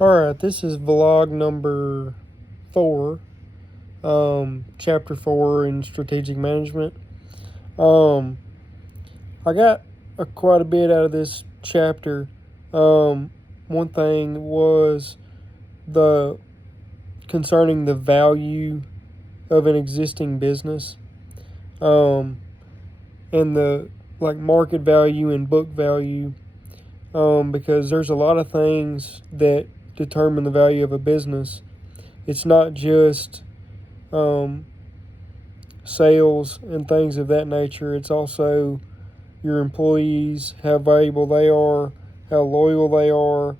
Alright, this is vlog number 4, chapter 4 in strategic management. I got quite a bit out of this chapter. One thing was the concerning the value of an existing business, and the market value and book value, because there's a lot of things that determine the value of a business. It's not just sales and things of that nature. It's also your employees, how valuable they are, how loyal they are,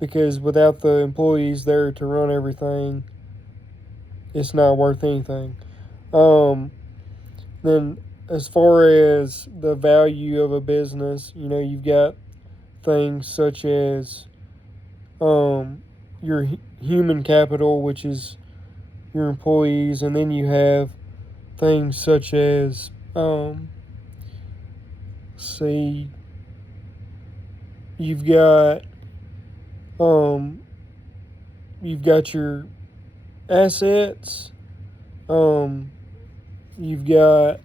because without the employees there to run everything, it's not worth anything. Then as far as the value of a business, you've got things such as your human capital, which is your employees, and then you have things such as see, you've got your assets, you've got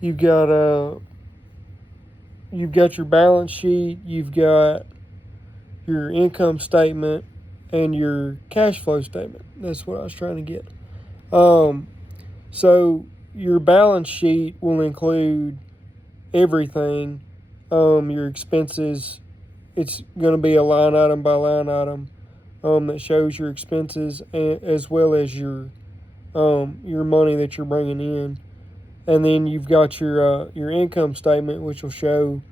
you've got you've got your balance sheet, you've got your income statement, and your cash flow statement. That's what I was trying to get. So your balance sheet will include everything. Your expenses, it's going to be a line item by line item that shows your expenses, as well as your money that you're bringing in. And then you've got your income statement, which will show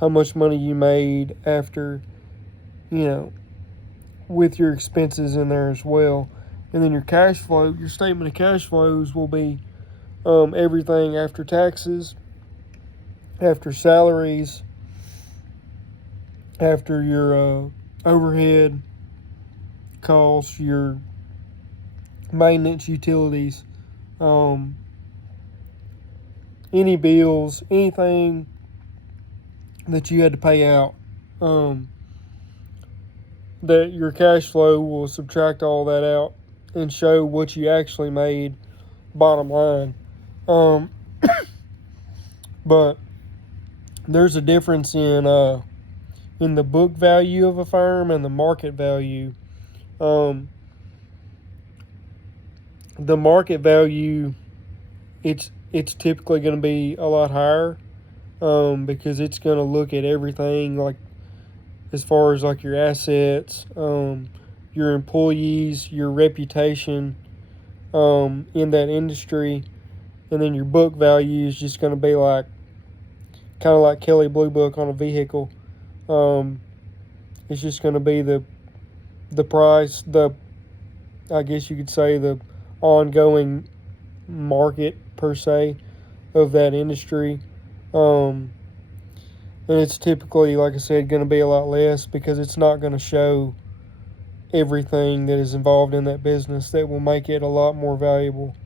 how much money you made after, with your expenses in there as well. And then your cash flow, your statement of cash flows will be everything after taxes, after salaries, after your overhead costs, your maintenance, utilities, any bills, anything that you had to pay out, that your cash flow will subtract all that out and show what you actually made, bottom line. But there's a difference in the book value of a firm and the market value. The market value, it's typically going to be a lot higher, because it's going to look at everything, like as far as like your assets, your employees, your reputation in that industry, and then your book value is just going to be like kind of like Kelley Blue Book on a vehicle. It's just going to be the price, I guess you could say the ongoing market per se of that industry. And it's typically, like I said, going to be a lot less, because it's not going to show everything that is involved in that business that will make it a lot more valuable.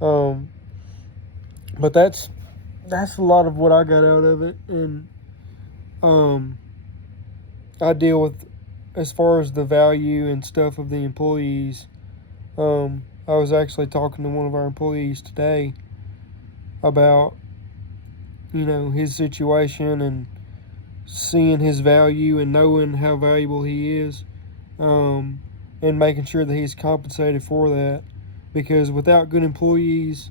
But that's a lot of what I got out of it. And I deal with, as far as the value and stuff of the employees, I was actually talking to one of our employees today about his situation and seeing his value and knowing how valuable he is, and making sure that he's compensated for that, because without good employees,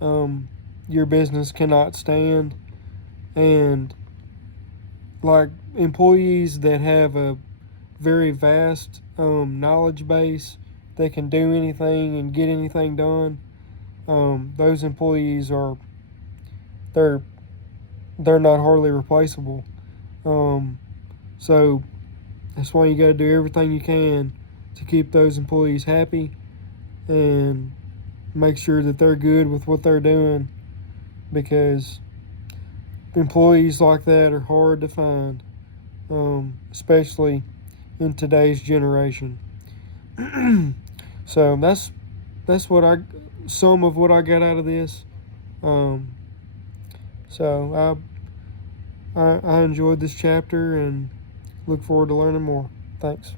your business cannot stand. And like employees that have a very vast knowledge base, they can do anything and get anything done, those employees they're not hardly replaceable. So that's why you got to do everything you can to keep those employees happy and make sure that they're good with what they're doing, because employees like that are hard to find, especially in today's generation. So that's some of what I got out of this. So I enjoyed this chapter and look forward to learning more. Thanks.